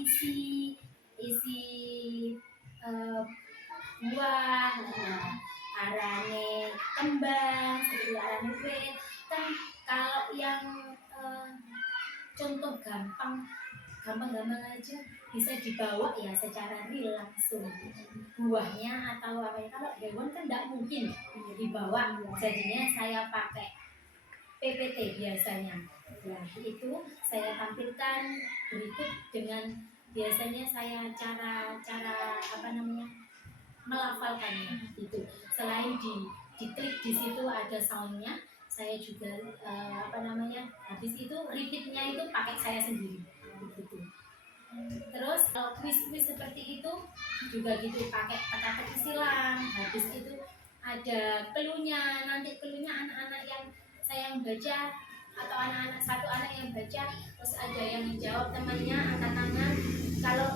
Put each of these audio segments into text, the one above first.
isi isi eh, buah, arane kembang, seperti arane wit. Kan kalau yang contoh gampang aja bisa dibawa ya secara real langsung buahnya atau apa ya. Kalau hewan kan tidak mungkin dibawa, jadinya saya pakai PPT biasanya. Nah itu saya tampilkan berikut dengan biasanya saya cara apa namanya melafalkannya gitu. Selain diklik di situ ada soundnya, saya juga apa namanya habis itu repeatnya itu pakai saya sendiri gitu. Terus kalau kuis-kuis seperti itu juga gitu, pakai teka-teki silang. Habis itu ada cluenya, nanti cluenya anak-anak yang saya yang baca atau satu anak yang baca, terus ada yang menjawab, temannya angkat tangan. Kalau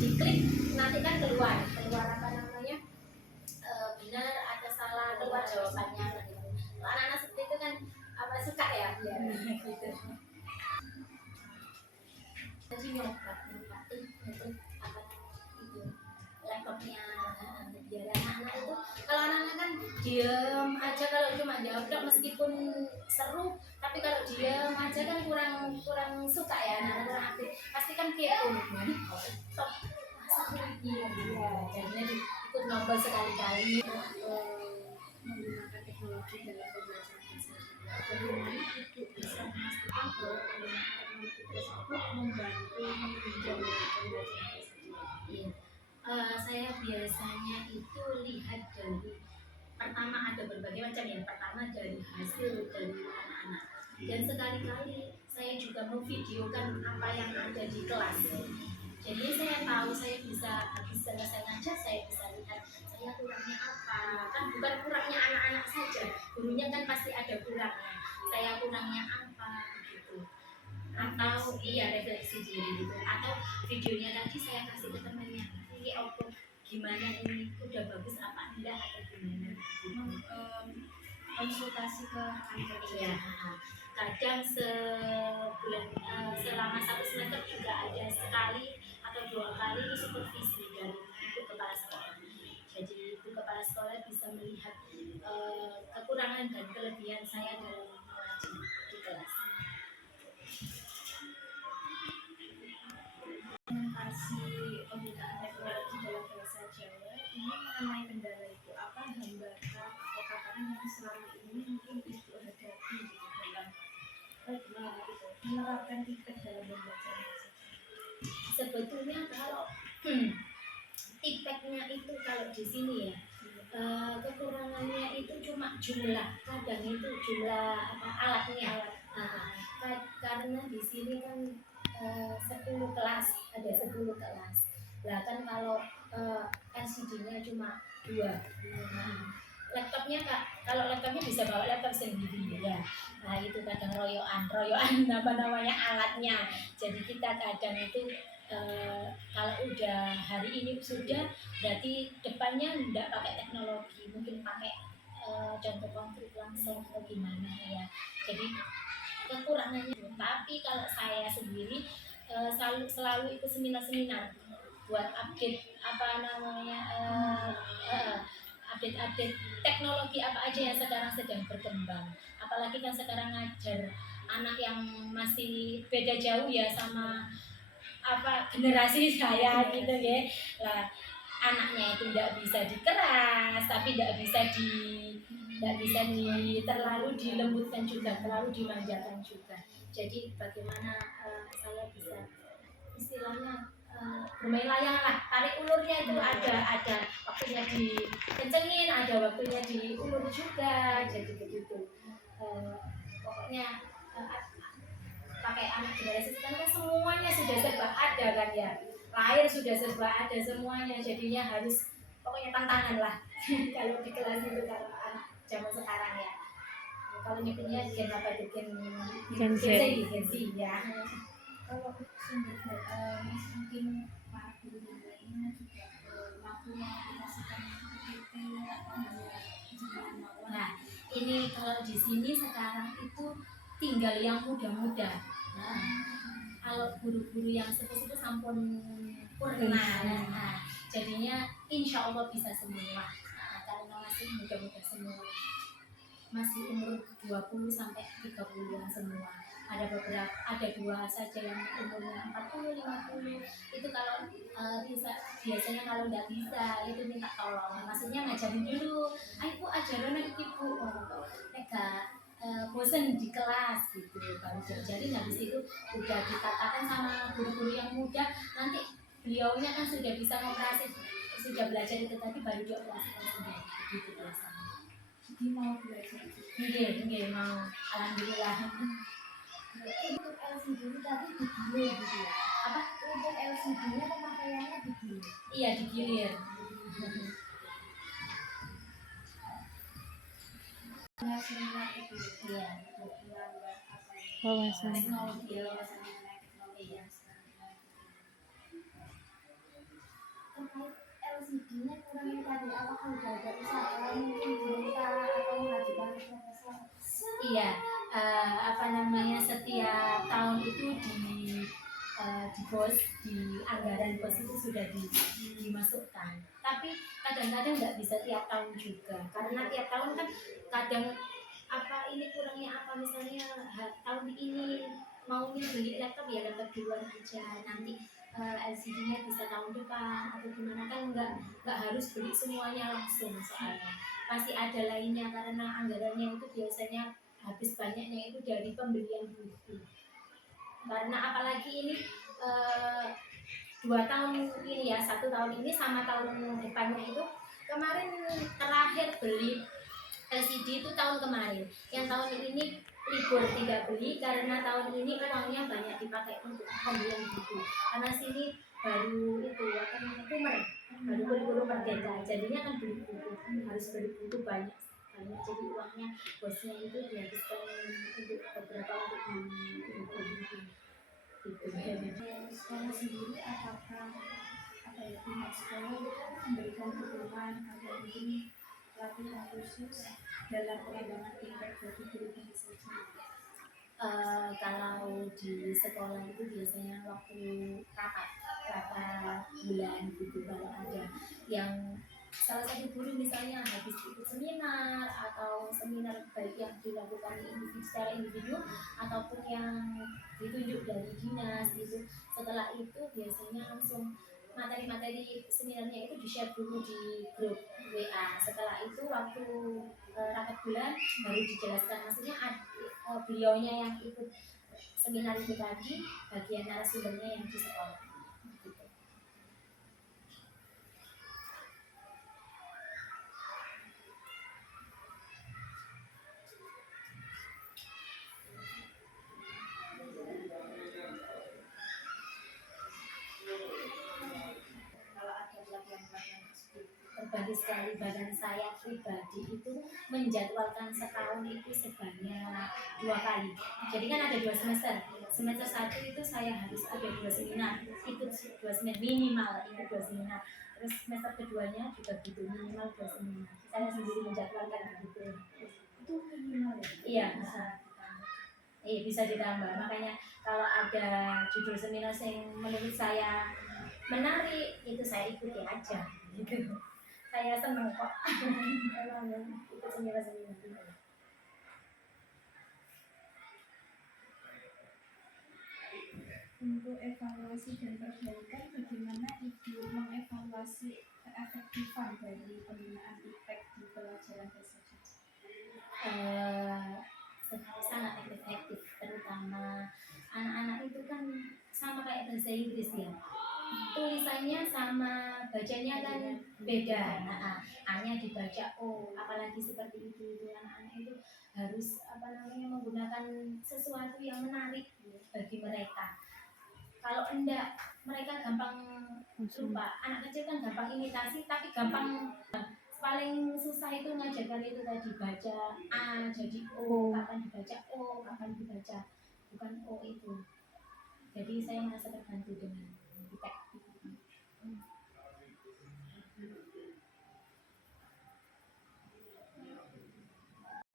diklik nanti kan keluar apa namanya benar atau salah, keluar jawabannya gitu. Anak-anak seperti itu kan apa suka ya, gitu. Jadi nyoba itu apa itu laptopnya, biar anak-anak itu, kalau anak-anak kan diem aja, kalau cuma jawab meskipun seru, tapi kalau diem aja kan kurang suka ya, anak-anak kurang aktif. Pasti kan kayak top masa ini ya, jadinya ikut nyoba sekali-kali. Menggunakan teknologi dalam pembelajaran bahasa Jawa, bagaimana Ibu bisa memastikan bahwa penggunaan teknologi tersebut membantu menunjang pembelajaran bahasa Jawa? Saya biasanya itu lihat dari, pertama ada berbagai macam ya, pertama dari hasil dari anak-anak, dan sekali-kali saya juga memvideokan apa yang ada di kelas. Jadi saya tahu, saya bisa habis selesai ngajar, saya bisa lihat saya kurangnya apa. Kan bukan kurangnya anak-anak saja, gurunya kan pasti ada kurangnya. Saya kurangnya apa gitu. Atau refleksi diri gitu. Atau videonya tadi saya kasih ke temannya, ini opo gimana, ini udah bagus apa enggak atau gimana gitu. Konsultasi ke rekan Iya, kadang sebulan selama satu semester juga ada sekali atau 2 kali supervisi dari ibu kepala sekolah. Jadi ibu kepala sekolah bisa melihat kekurangan dan kelebihan saya dalam mengaji di kelas. Implementasi penggunaan teknologi dalam bahasa Jawa ini mengenai kendala itu apa, hambatan atau tantangan yang selama ini mungkin Ibu hadapi dalam menerapkan TIPEK dalam membaca bahasa Jawa? Sebetulnya kalau TIPEK-nya itu kalau di sini ya, kekurangannya itu cuma jumlah, kadang itu jumlah alatnya. Karena di sini kan 10 kelas, ada 10 kelas. Lah kan kalau LCD-nya cuma 2. Laptopnya kalau laptopnya bisa bawa laptop sendiri ya. Nah itu kadang royoan apa namanya alatnya. Jadi kita kadang itu kalau udah hari ini sudah, berarti depannya enggak pakai teknologi, mungkin pakai contoh konkret langsung atau gimana ya. Jadi kekurangannya. Tapi kalau saya sendiri selalu ikut seminar-seminar buat update apa namanya update teknologi apa aja yang sekarang sedang berkembang. Apalagi kan sekarang ngajar anak yang masih beda jauh ya sama apa generasi saya gitu ya. Lah anaknya itu tidak bisa dikeras, tapi tidak bisa terlalu dilembutkan juga, terlalu dimanjakan juga. Jadi bagaimana saya bisa istilahnya bermain layangan lah, tarik ulurnya itu ada waktunya dikencengin, ada waktunya diulur juga, jadi begitu. Pokoknya pakai anak generasi sekarang kan semuanya sudah serba ada kan ya, lahir sudah serba ada semuanya, jadinya harus pokoknya tantangan lah kalau di kelas itu kalau anak zaman sekarang ya. Kalau nyebutnya gen apa itu gen Z ya. Kalau sumber data mungkin para guru yang lainnya juga mampu mengaplikasikan PPT atau hanya. Nah ini kalau di sini sekarang itu tinggal yang muda-muda. Nah, kalau guru-guru yang sepuh-sepuh sampun purna, nah, jadinya insya Allah bisa semua. Nah, karena masih muda-muda semua, masih umur 20 sampai 30-an semua. Ada beberapa, ada dua saja yang umurnya 40 50. Itu kalau bisa, biasanya kalau nggak bisa itu minta tolong, maksudnya ngajarin dulu, ayo bu ajaran ibu, nggak bosen di kelas gitu, baru diajarin. Habis itu udah dikatakan sama guru-guru yang muda, nanti beliaunya kan sudah bisa ngoperasi, sudah belajar itu tadi, baru dioperasikan sendiri gitu biasanya. Jadi mau belajar. Nggih, mau. Alhamdulillah. Untuk LCD tadi digilir gitu ya? Apa? Untuk LCD-nya pemakaiannya digilir. Iya, digilir. Seminar itu Iya. menambah apa ya? Wawasan. Teknologi, wawasan mengenai teknologi Iya. yang sekarang. Terkait LCD-nya kurang yang tadi, apakah sudah ada usaha mungkin minta atau mengajukan ke profesor? Iya, apa namanya, setiap tahun itu di bos, di anggaran bos itu sudah dimasukkan. Tapi kadang-kadang nggak bisa tiap tahun juga, karena tiap tahun kan kadang apa ini kurangnya apa, misalnya tahun ini maunya beli laptop ya laptop duluan aja, nanti LCD-nya bisa tahun depan atau gimana, kan nggak harus beli semuanya langsung, soalnya pasti ada lainnya, karena anggarannya itu biasanya habis banyaknya itu dari pembelian buku. Karena apalagi ini 2 tahun ini ya, 1 tahun ini sama tahun depannya itu, kemarin terakhir beli LCD itu tahun kemarin, yang tahun ini libur tidak beli karena tahun ini uangnya banyak dipakai untuk pembelian buku, karena sini baru itu apa namanya kumer, baru kurikulum merdeka, jadinya kan beli buku, harus beli buku banyak, jadi uangnya bosnya itu dihabiskan untuk beberapa untuk beli buku gitu. Sekolah sendiri apakah apa ya, pihak sekolah memberikan dukungan agar ini pelatihan khusus dalam pengembangan impact bagi guru dan siswa? Kalau di sekolah itu biasanya waktu rapat bulan gitu, kalau ada yang salah satu guru misalnya habis ikut seminar, atau seminar baik yang dilakukan secara individu ataupun yang ditunjuk dari dinas gitu, setelah itu biasanya langsung materi-materi seminarnya itu di-share dulu di grup WA. Setelah itu waktu rapat bulan baru dijelaskan, maksudnya beliaunya yang ikut seminar itu tadi, bagian narasumbernya yang di sekolah gitu. Kalau ada pelatihan-pelatihan tersebut, Berbanding sekali, badan saya pribadi itu menjadwalkan setahun itu sebanyak 2 kali. Jadi kan ada 2 semester. Semester 1 itu saya harus ada 2 seminar, ikut 2 seminar minimal, ikut 2 seminar. Terus semester keduanya juga gitu, minimal 2 seminar. Saya sendiri menjadwalkan begitu. itu minimal ya? Iya, bisa ditambah. Makanya kalau ada judul seminar yang menurut saya menarik, itu saya ikuti aja gitu. Saya seneng kok. Emang ikut seminar-seminar gitu. Untuk evaluasi dan perbaikan, bagaimana Ibu mengevaluasi keefektifan dari pembinaan IPEK di pelajaran bahasa Jawa? Sangat efektif, terutama anak-anak itu kan sama kayak bahasa Inggris ya, tulisannya sama bacanya kan beda. A-nya dibaca O, apalagi seperti itu anak-anak itu harus apa namanya, menggunakan sesuatu yang menarik bagi mereka. Kalau enggak, mereka gampang lupa. Anak kecil kan gampang imitasi, tapi gampang, paling susah itu ngajarkan itu tadi, baca A jadi O, kapan dibaca O, kapan dibaca bukan O itu. Jadi saya merasa terbantu dengan IPEK.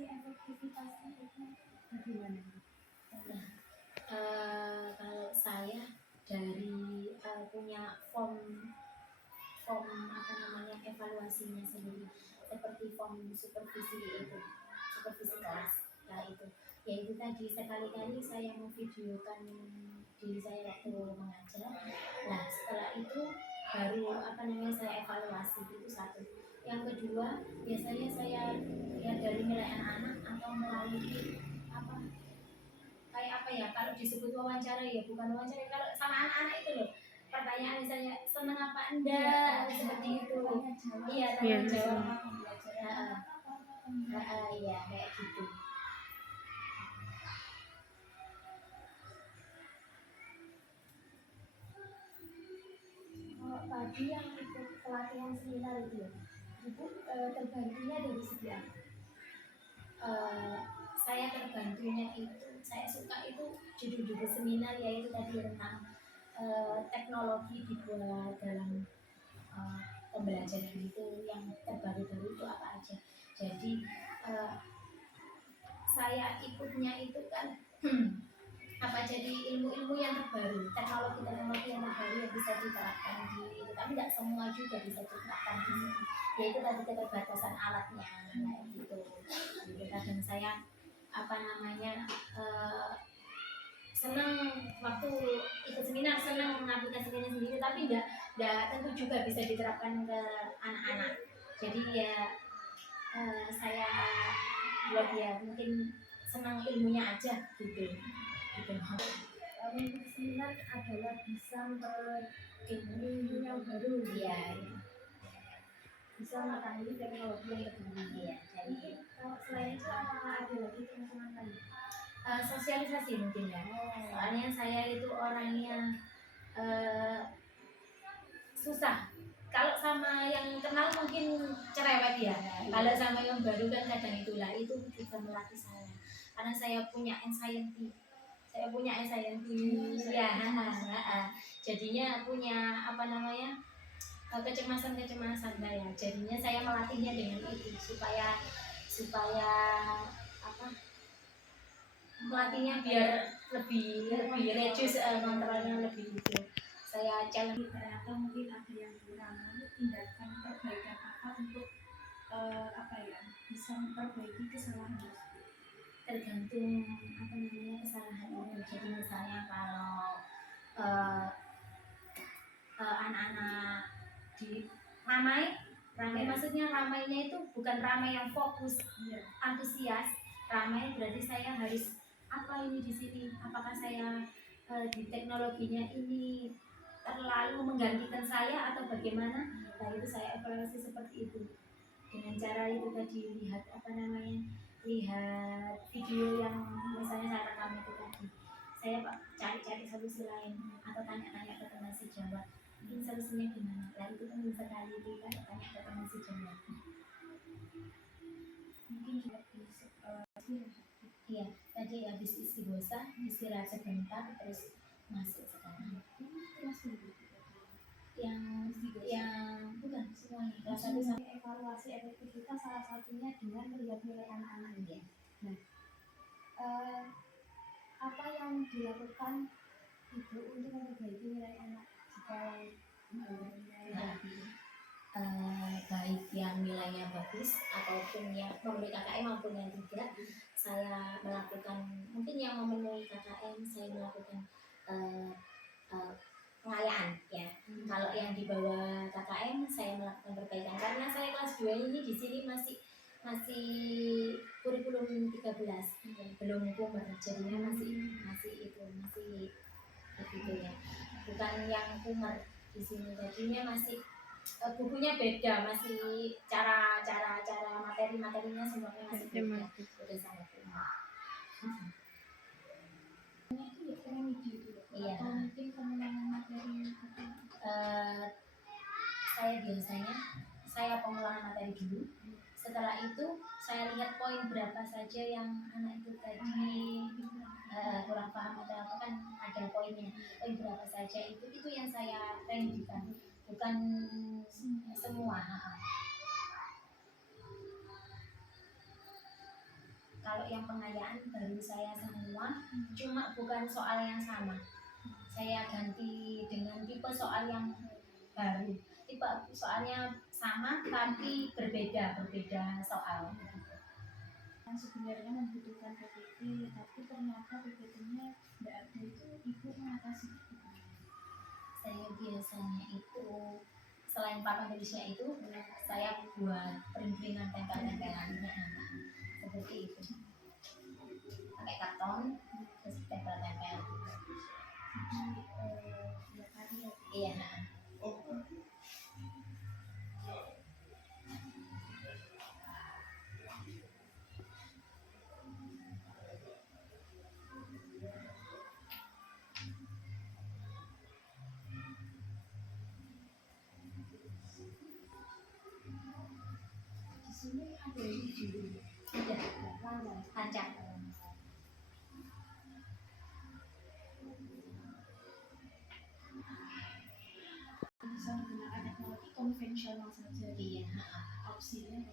Efektivitasnya itu bagaimana? Kalau saya punya form form apa namanya evaluasinya sendiri, seperti form supervisi kelas. Nah itu ya itu tadi, sekali-kali saya memvideokan diri saya waktu mengajar. Nah setelah itu baru apa namanya saya evaluasi, itu satu. Yang kedua, biasanya saya lihat dari nilai anak-anak atau melalui apa, kayak apa ya, kalau disebut wawancara ya bukan wawancara, kalau sama anak-anak itu loh, pertanyaan misalnya senang apa enggak, seperti itu. Iya, Iya, tanya jawab. Selama pembelajaran Iya kayak gitu. Kalau tadi yang ikut pelatihan seminar itu, ibu terbantunya dari segi apa? Saya terbantunya itu, saya suka itu judul-judul seminar, yaitu tadi tentang teknologi dibuat dalam pembelajaran itu, yang terbaru-baru itu apa aja. Jadi saya ikutnya itu kan apa, jadi ilmu-ilmu yang terbaru, teknologi-teknologi yang terbaru yang bisa diterapkan di itu, tapi tidak semua juga bisa diterapkan di sini, yaitu tadi keterbatasan alatnya kayak gitu. Jadi kadang saya apa namanya senang waktu ikut seminar, senang mengaplikasikannya sendiri, tapi tidak tentu juga bisa diterapkan ke anak-anak. Jadi ya saya buat ya mungkin senang ilmunya aja gitu. Mengikuti seminar adalah bisa ilmu yang baru, ya, bisa mengetahui teknologi yang terbaru, ya. Jadi kalau selain itu apakah ada lagi teman-teman lain? Sosialisasi mungkin ya. Soalnya saya itu orangnya susah. Kalau sama yang kenal mungkin cerewet ya. Kalau sama yang baru kan kadang itulah, itu juga melatih saya. Karena saya punya anxiety. Ya, jadinya punya apa namanya, kecemasan saya. Jadinya saya melatihnya dengan itu supaya apa, melatihnya biar lebih reduce, kontrolnya lebih itu. Saya challenge. ternyata mungkin ada yang kurang, lalu tindakan perbaikan apa untuk apa ya, bisa memperbaiki kesalahan tersebut? Tergantung apa namanya kesalahannya. Jadi misalnya kalau anak-anak di ramai maksudnya ramainya itu bukan ramai yang fokus, antusias. Ramai berarti saya harus apa ini di sini, apakah saya di teknologinya ini terlalu menggantikan saya atau bagaimana. Nah itu saya evaluasi seperti itu, dengan cara itu tadi, lihat apa namanya, lihat video yang misalnya saya rekam itu tadi, saya cari solusi lain atau tanya-tanya ke teman sejawat, ini solusinya gimana. Nah itu kan bisa kali kita tanya ke teman sejawat. Mungkin juga Iya, tadi habis istighosah, istirahat sebentar, terus masuk sekarang. Yang bukan semuanya, kelas 1 sampai evaluasi efektivitas salah satunya dengan melihat nilai anak-anak ya. Nah, apa yang dilakukan ibu untuk memperbaiki nilai anak jika baik yang nilainya bagus ataupun yang memenuhi KKM maupun yang tidak, saya melakukan, mungkin yang memenuhi KKM saya melakukan pengayaan ya. Kalau yang di bawah KKM saya melakukan perbaikan, karena saya kelas 2 ini di sini masih kurikulum 13, belum kumer, jadinya masih begitu ya, bukan yang kumer di sini, jadinya masih bukunya beda, masih cara materinya semuanya masih beda, udah sangat kumer. Itu ya remedi itu, iya. Atau mungkin pengulangan materi saya biasanya pengulangan materi dulu. Setelah itu saya lihat poin berapa saja yang anak itu tadi kurang paham atau apa, kan ada poinnya, poin berapa saja itu yang saya remedikan, bukan semua. Kalau yang pengayaan baru saya semua, cuma bukan soal yang sama. saya ganti dengan tipe soal yang baru. Tipe soalnya sama tapi berbeda soal. Yang sebenarnya membutuhkan PPT, tapi ternyata PPT-nya tidak ada, itu ibu mengatasi gimana? Saya biasanya itu selain papan tulisnya itu saya buat print-printan tempel-tempelannya seperti itu, pakai karton terus tempel-tempel. Jadi ya karya. Iya. Di sini ada ini Iya, panjang. bisa menggunakan teknologi konvensional saja. Iya. Opsinya